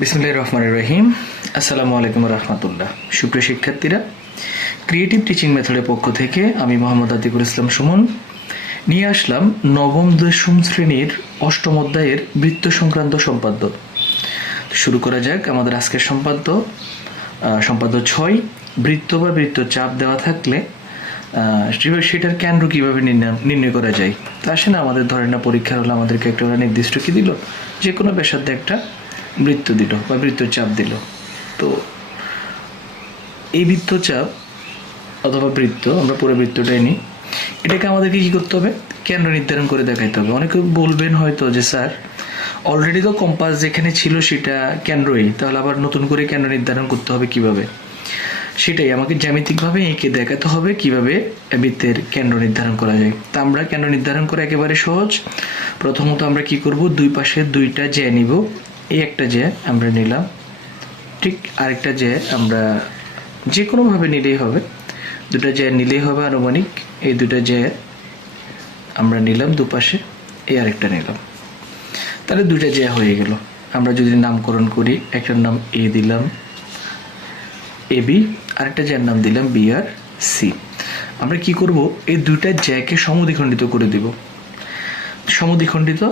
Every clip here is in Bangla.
বিসমিল্লাহির রহমানির রহিম। আসসালামু আলাইকুম রহমতুল্লাহ। সুপ্রিয় শিক্ষার্থীরা, ক্রিয়েটিভ টিচিং মেথডের পক্ষ থেকে আমি মোহাম্মদ আতিকুল ইসলাম সুমন নিয়ে আসলাম নবম দশম শ্রেণীর অষ্টম অধ্যায়ের বৃত্ত সংক্রান্ত সম্পাদ্য। শুরু করা যাক আমাদের আজকের সম্পাদ্য 6, বৃত্ত বা বৃত্ত চাপ দেওয়া থাকলে সেটার কেন্দ্র কিভাবে নির্ণয় করা যায়। তা আসে না, আমাদের ধরে না পরীক্ষা হলো আমাদেরকে একটা নির্দিষ্ট কি দিল, যে কোনো ব্যাসার্ধে একটা বৃত্ত দিল বা বৃত্তচাপ দিল। তো এই বৃত্তচাপ অথবা বৃত্ত, আমরা পুরো বৃত্তটাই নিই, এটাকে আমাদেরকে কী করতে হবে, কেন্দ্র নির্ধারণ করে দেখাইতে হবে। অনেকে বলবেন হয়তো যে স্যার অলরেডি তো কম্পাস যেখানে ছিল সেটা কেন্দ্রই, তাহলে আবার নতুন করে কেন্দ্র নির্ধারণ করতে হবে কিভাবে। সেটাই আমাকে জ্যামিতিকভাবে এঁকে দেখাতে হবে কিভাবে বৃত্তের কেন্দ্র নির্ধারণ করা যায়। তা আমরা কেন্দ্র নির্ধারণ করা একেবারে সহজ। প্রথমত আমরা কি করব, দুই পাশে দুইটা জ্যা নিব। এই একটা জ্যা আমরা নিলাম, ঠিক আরেকটা জ্যা আমরা যে কোনোভাবে নিলেই হবে, দুটা জ্যা নিলেই হবে আনুমানিক। এই দুটা জ্যা আমরা নিলাম দুপাশে, এই আরেকটা নিলাম, তাহলে দুইটা জ্যা হয়ে গেল। আমরা যদি নামকরণ করি, একটার নাম এ দিলাম এ বি, আরেকটা জ্যার নাম দিলাম বি আর সি। আমরা কি করব, এই দুইটা জ্যাকে সমদ্বিখণ্ডিত করে দিব। সমদ্বিখণ্ডিত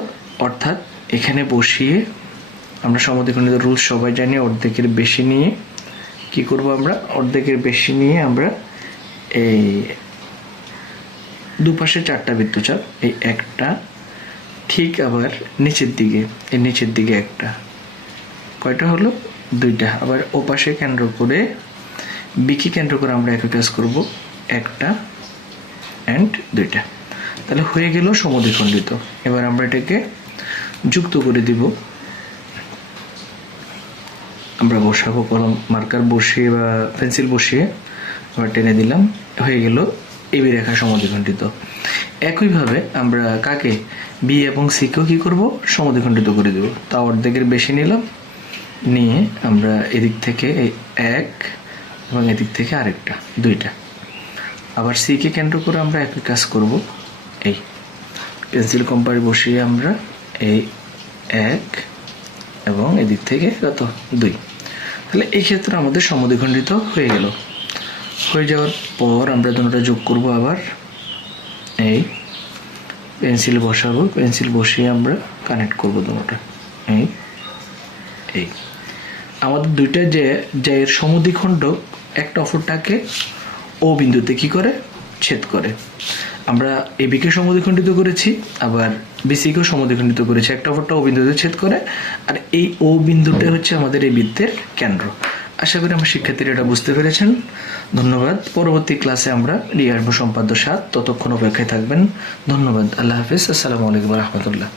অর্থাৎ এখানে বসিয়ে আমরা সমদ্বিখণ্ডিত রুলস সবাই জানি, অর্ধেকের বেশি নিয়ে কি করব, আমরা অর্ধেকের বেশি নিয়ে আমরা এই দুপাশে চারটা বৃত্তচাপ, এই একটা, ঠিক আবার নিচের দিকে, এই নিচের দিকে একটা, কয়টা হলো, দুইটা। আবার ও পাশে কেন্দ্র করে বিকে কেন্দ্র করে আমরা একই কাজ করব, একটা অ্যান্ড দুইটা। তাহলে হয়ে গেল সমদ্বিখণ্ডিত। এবার আমরা এটাকে যুক্ত করে দিব। আমরা বসাবো, কলম মার্কার বসিয়ে বা পেন্সিল বসিয়ে আবার টেনে দিলাম, হয়ে গেল এবি রেখা সমদ্বিখণ্ডিত। একইভাবে আমরা কাকে, বি এবং সিকেও কী করব, সমদ্বিখণ্ডিত করে দেব। তা অর্ধেকের বেশি নিলাম, নিয়ে আমরা এদিক থেকে এই এক এবং এদিক থেকে আরেকটা, দুইটা। আবার সিকে কেন্দ্র করে আমরা একই কাজ করব, এই পেন্সিল কম্পাস বসিয়ে আমরা এই এক এবং এদিক থেকে কত, দুই। তাহলে এই ক্ষেত্রে আমাদের সমদ্বিখণ্ডিত হয়ে গেল। হয়ে যাওয়ার পর আমরা দুটোটা যোগ করব। আবার এই পেন্সিল বসাবো, পেন্সিল বসিয়ে আমরা কানেক্ট করব দুটোটা, এই এই আমাদের দুইটা যে এর সমদ্বিখণ্ড একটা অপরটাকে ও বিন্দুতে কি করে, ছেদ করে। আমরা এবিকে সমদ্বিখণ্ডিত করেছি, আবার বিসিকেও সমদ্বিখণ্ডিত করেছি, একটা অপরটা ও বিন্দুতে ছেদ করে। আর এই ও বিন্দুটা হচ্ছে আমাদের এই বৃত্তের কেন্দ্র। আশা করি আমার শিক্ষার্থীরা এটা বুঝতে পেরেছেন। ধন্যবাদ। পরবর্তী ক্লাসে আমরা নিয়ে আসবো সম্পাদ্য 7, ততক্ষণ অপেক্ষায় থাকবেন। ধন্যবাদ। আল্লাহ হাফিজ। আসসালামু আলাইকুম রহমতুল্লাহ।